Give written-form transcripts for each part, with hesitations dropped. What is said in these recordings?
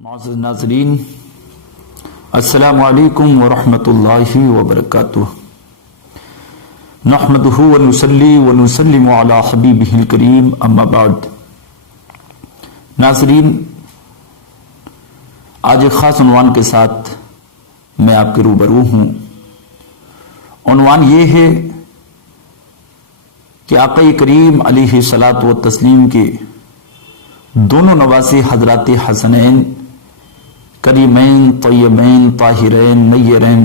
معزز ناظرین، السلام علیکم ورحمۃ اللہ وبرکاتہ۔ نحمدہ ونصلی ونسلم علی حبیبہ الکریم، اما بعد۔ ناظرین، آج ایک خاص عنوان کے ساتھ میں آپ کے روبرو ہوں۔ عنوان یہ ہے کہ آقا کریم علیہ الصلاۃ والتسلیم کے دونوں نواسے حضرات حسنین کریمین طیبین طاہرین نیرین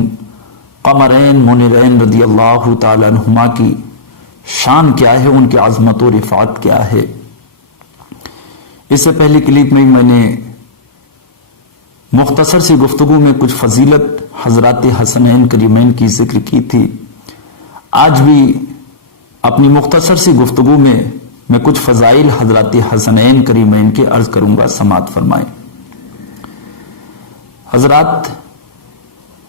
قمرین منیرین رضی اللہ تعالی عنہما کی شان کیا ہے، ان کی عظمت و رفعت کیا ہے۔ اس سے پہلے کلپ میں نے مختصر سی گفتگو میں کچھ فضیلت حضرات حسنین کریمین کی ذکر کی تھی۔ آج بھی اپنی مختصر سی گفتگو میں کچھ فضائل حضرات حسنین کریمین کے عرض کروں گا، سماعت فرمائیں۔ حضرات،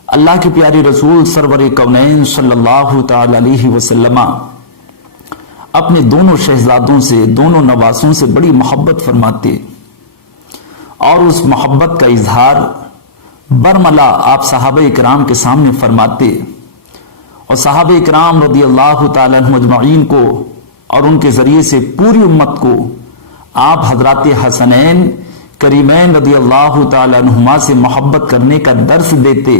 اللہ کے پیارے رسول سرور کونین صلی اللہ تعالی علیہ وسلم اپنے دونوں شہزادوں سے، دونوں نواسوں سے بڑی محبت فرماتے، اور اس محبت کا اظہار برملا آپ صحابہ اکرام کے سامنے فرماتے، اور صحابہ اکرام رضی اللہ تعالی عنہم اجمعین کو اور ان کے ذریعے سے پوری امت کو آپ حضرات حسنین کریمین رضی اللہ تعالی عنہما سے محبت کرنے کا درس دیتے،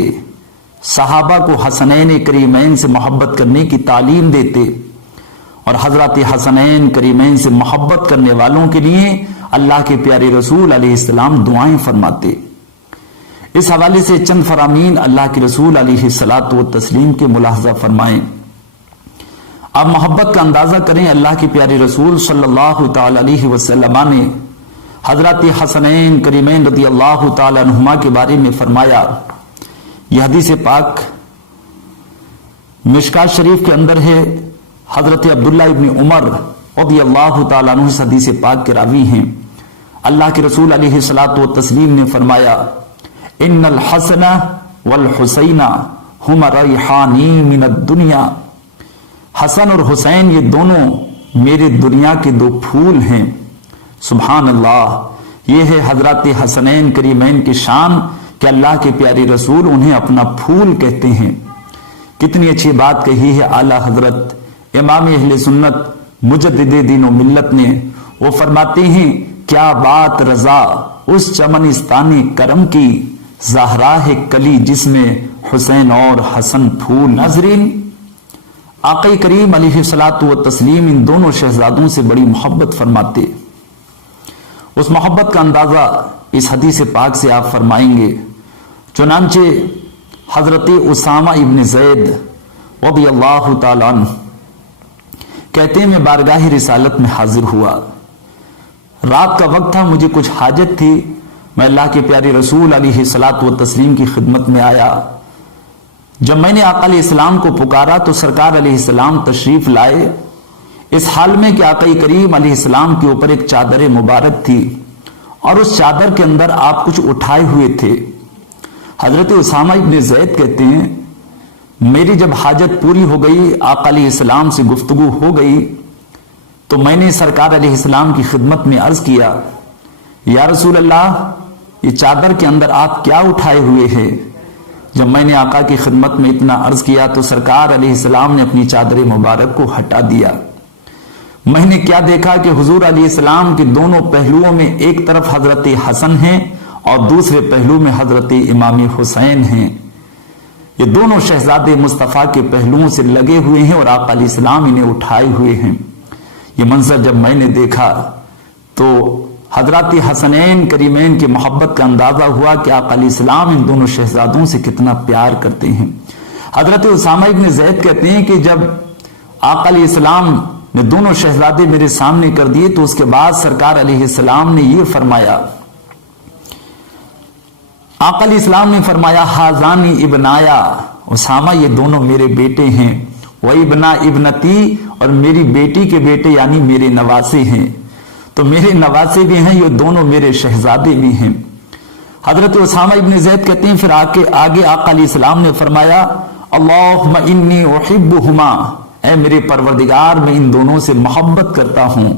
صحابہ کو حسنین کریمین سے محبت کرنے کی تعلیم دیتے، اور حضرات حسنین کریمین سے محبت کرنے والوں کے لیے اللہ کے پیارے رسول علیہ السلام دعائیں فرماتے۔ اس حوالے سے چند فرامین اللہ کے رسول علیہ الصلاۃ والتسلیم کے ملاحظہ فرمائیں۔ آپ محبت کا اندازہ کریں، اللہ کے پیارے رسول صلی اللہ تعالی علیہ وسلم نے حضرات حسنین کریمین رضی اللہ تعالی عنہما کے بارے میں فرمایا۔ یہ حدیث پاک مشکات شریف کے اندر ہے۔ حضرت عبداللہ ابن عمر رضی اللہ تعالی عنہ اس حدیث پاک کے راوی ہیں۔ اللہ کے رسول علیہ الصلاۃ والتسلیم نے فرمایا، ان الحسن والحسین ہما ریحانی من الدنیا، حسن اور حسین یہ دونوں میرے دنیا کے دو پھول ہیں۔ سبحان اللہ، یہ ہے حضرات حسنین کریمین کی شان کہ اللہ کے پیارے رسول انہیں اپنا پھول کہتے ہیں۔ کتنی اچھی بات کہی ہے اعلیٰ حضرت امام اہل سنت مجدد دین و ملت نے۔ وہ فرماتے ہیں، کیا بات رضا اس چمنستانی کرم کی، زہرا ہے کلی جس میں حسین اور حسن پھول۔ ناظرین، آقا کریم علیہ الصلاۃ والتسلیم ان دونوں شہزادوں سے بڑی محبت فرماتے۔ اس محبت کا اندازہ اس حدیث پاک سے آپ فرمائیں گے۔ چنانچہ حضرت اسامہ ابن زید رضی اللہ تعالی عنہ کہتے ہیں، میں بارگاہ رسالت میں حاضر ہوا، رات کا وقت تھا، مجھے کچھ حاجت تھی، میں اللہ کے پیارے رسول علیہ الصلاۃ والتسلیم کی خدمت میں آیا۔ جب میں نے آقا علیہ السلام کو پکارا تو سرکار علیہ السلام تشریف لائے، اس حال میں کہ آقا کریم علیہ السلام کے اوپر ایک چادر مبارک تھی، اور اس چادر کے اندر آپ کچھ اٹھائے ہوئے تھے۔ حضرت اسامہ ابن زید کہتے ہیں، میری جب حاجت پوری ہو گئی، آقا علیہ السلام سے گفتگو ہو گئی، تو میں نے سرکار علیہ السلام کی خدمت میں عرض کیا، یا رسول اللہ، یہ چادر کے اندر آپ کیا اٹھائے ہوئے ہیں؟ جب میں نے آقا کی خدمت میں اتنا عرض کیا تو سرکار علیہ السلام نے اپنی چادر مبارک کو ہٹا دیا۔ میں نے کیا دیکھا کہ حضور علیہ السلام کے دونوں پہلوؤں میں ایک طرف حضرت حسن ہیں اور دوسرے پہلو میں حضرت امام حسین ہیں۔ یہ دونوں شہزادے مصطفیٰ کے پہلوؤں سے لگے ہوئے ہیں اور آقا علیہ السلام انہیں اٹھائے ہوئے ہیں۔ یہ منظر جب میں نے دیکھا تو حضرات حسنین کریمین کی محبت کا اندازہ ہوا کہ آقا علیہ السلام ان دونوں شہزادوں سے کتنا پیار کرتے ہیں۔ حضرت اسامہ ابن زید کہتے ہیں کہ جب آقا علیہ السلام نے دونوں شہزادے میرے سامنے کر دیے تو اس کے بعد سرکار علیہ السلام نے یہ فرمایا، آقا علیہ السلام نے فرمایا، ہازانی ابنایا، اسامہ یہ دونوں میرے بیٹے ہیں، وہ ابنا ابنتی، اور میری بیٹی کے بیٹے یعنی میرے نواسے ہیں، تو میرے نواسے بھی ہیں، یہ دونوں میرے شہزادے بھی ہیں۔ حضرت اسامہ ابن زید کہتے ہیں، پھر آگے آقا علیہ السلام نے فرمایا، اللہم انی احبہما، اے میرے پروردگار میں ان دونوں سے محبت کرتا ہوں،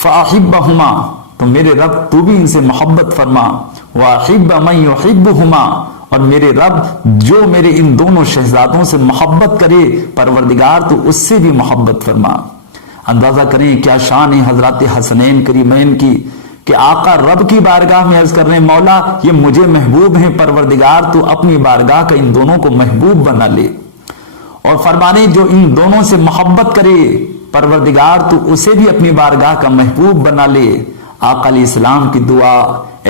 فاحبہما، تو میرے رب تو بھی ان سے محبت فرما، وَأَحِبَّ مَن يُحِبُّهُمَا، اور میرے رب جو میرے ان دونوں شہزادوں سے محبت کرے پروردگار تو اس سے بھی محبت فرما۔ اندازہ کریں کیا شان ہے حضرات حسنین کریمین کی کہ آقا رب کی بارگاہ میں عرض کر رہے ہیں مولا یہ مجھے محبوب ہیں، پروردگار تو اپنی بارگاہ کا ان دونوں کو محبوب بنا لے، اور فرمانے جو ان دونوں سے محبت کرے پروردگار تو اسے بھی اپنی بارگاہ کا محبوب بنا لے۔ آقا علیہ السلام کی دعا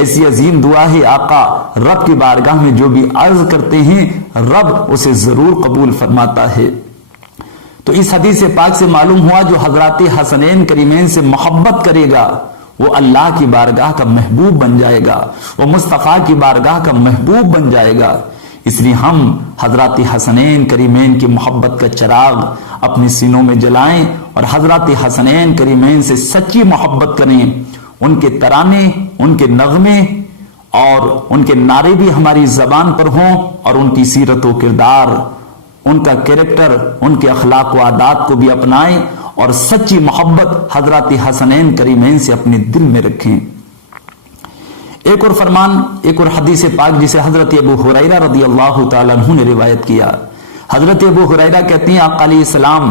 ایسی عظیم دعا ہے، آقا رب کی بارگاہ میں جو بھی عرض کرتے ہیں رب اسے ضرور قبول فرماتا ہے۔ تو اس حدیث پاک سے معلوم ہوا جو حضرات حسنین کریمین سے محبت کرے گا وہ اللہ کی بارگاہ کا محبوب بن جائے گا، وہ مصطفیٰ کی بارگاہ کا محبوب بن جائے گا۔ اس لیے ہم حضرات حسنین کریمین کی محبت کا چراغ اپنے سینوں میں جلائیں اور حضرات حسنین کریمین سے سچی محبت کریں، ان کے ترانے، ان کے نغمے اور ان کے نعرے بھی ہماری زبان پر ہوں، اور ان کی سیرت و کردار، ان کا کریکٹر، ان کے اخلاق و عادات کو بھی اپنائیں اور سچی محبت حضرات حسنین کریمین سے اپنے دل میں رکھیں۔ ایک اور فرمان، ایک اور حدیث پاک جسے حضرت ابو ہریرہ رضی اللہ تعالیٰ عنہ نے روایت کیا۔ حضرت ابو ہریرہ کہتے ہیں آقا علیہ السلام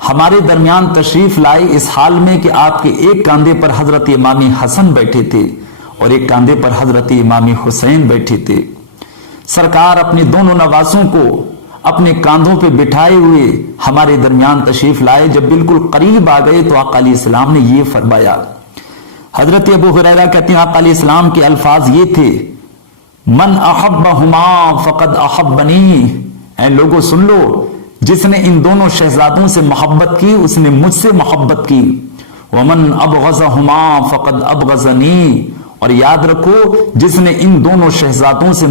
ہمارے درمیان تشریف لائے اس حال میں کہ آپ کے ایک کاندھے پر حضرت امام حسن بیٹھے تھے اور ایک کاندھے پر حضرت امام حسین بیٹھے تھے۔ سرکار اپنے دونوں نواسوں کو اپنے کاندھوں پہ بٹھائے ہوئے ہمارے درمیان تشریف لائے۔ جب بالکل قریب آ گئے تو آقا علیہ السلام نے یہ فرمایا، حضرت ابو ہریرہ کہتے ہیں آقا علیہ السلام کے الفاظ یہ تھے، من احبہما فقد احبنی، اے لوگوں سن لو، جس نے ان دونوں شہزادوں سے محبت کی اس نے مجھ سے محبت کی، ومن ابغضہما فقد ابغضنی، اور یاد رکھو جس نے ان دونوں شہزادوں سے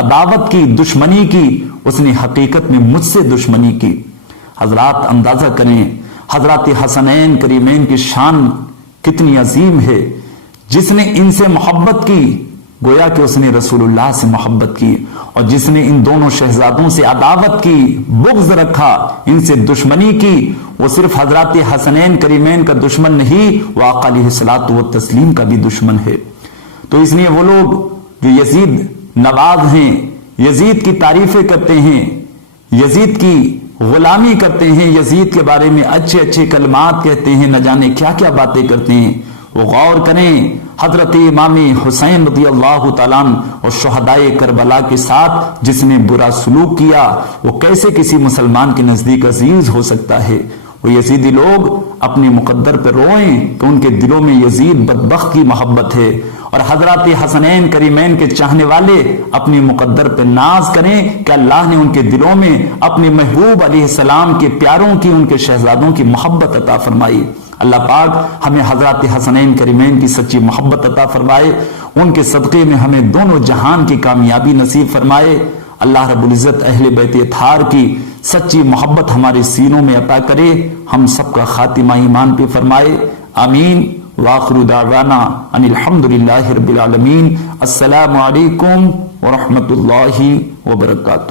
عداوت کی، دشمنی کی، اس نے حقیقت میں مجھ سے دشمنی کی۔ حضرات اندازہ کریں حضرات حسنین کریمین کی شان کتنی عظیم ہے، جس نے ان سے محبت کی گویا کہ اس نے رسول اللہ سے محبت کی، اور جس نے ان دونوں شہزادوں سے عداوت کی، بغض رکھا، ان سے دشمنی کی، وہ صرف حضرات حسنین کریمین کا دشمن نہیں، وہ آقا علیہ الصلوۃ والتسلیم کا بھی دشمن ہے۔ تو اس لیے وہ لوگ جو یزید نواز ہیں، یزید کی تعریفیں کرتے ہیں، یزید کی غلامی کرتے ہیں، یزید کے بارے میں اچھے اچھے کلمات کہتے ہیں، نہ جانے کیا کیا باتیں کرتے ہیں، وہ غور کریں حضرت امام حسین رضی اللہ تعالیٰ عنہ اور شہدائے کربلا کے ساتھ جس نے برا سلوک کیا وہ کیسے کسی مسلمان کے نزدیک عزیز ہو سکتا ہے۔ وہ یزیدی لوگ اپنے مقدر پر روئیں کہ ان کے دلوں میں یزید بدبخت کی محبت ہے، اور حضرات حسنین کریمین کے چاہنے والے اپنی مقدر پر ناز کریں کہ اللہ نے ان کے دلوں میں اپنے محبوب علیہ السلام کے پیاروں کی، ان کے شہزادوں کی محبت عطا فرمائی۔ اللہ پاک ہمیں حضرات حسنین کریمین کی سچی محبت عطا فرمائے، ان کے صدقے میں ہمیں دونوں جہان کی کامیابی نصیب فرمائے۔ اللہ رب العزت اہل بیت اطہار کی سچی محبت ہمارے سینوں میں عطا کرے، ہم سب کا خاتمہ ایمان پہ فرمائے، آمین۔ وآخر دعوانا ان الحمدللہ رب العالمین۔ السلام علیکم ورحمۃ اللہ وبرکاتہ۔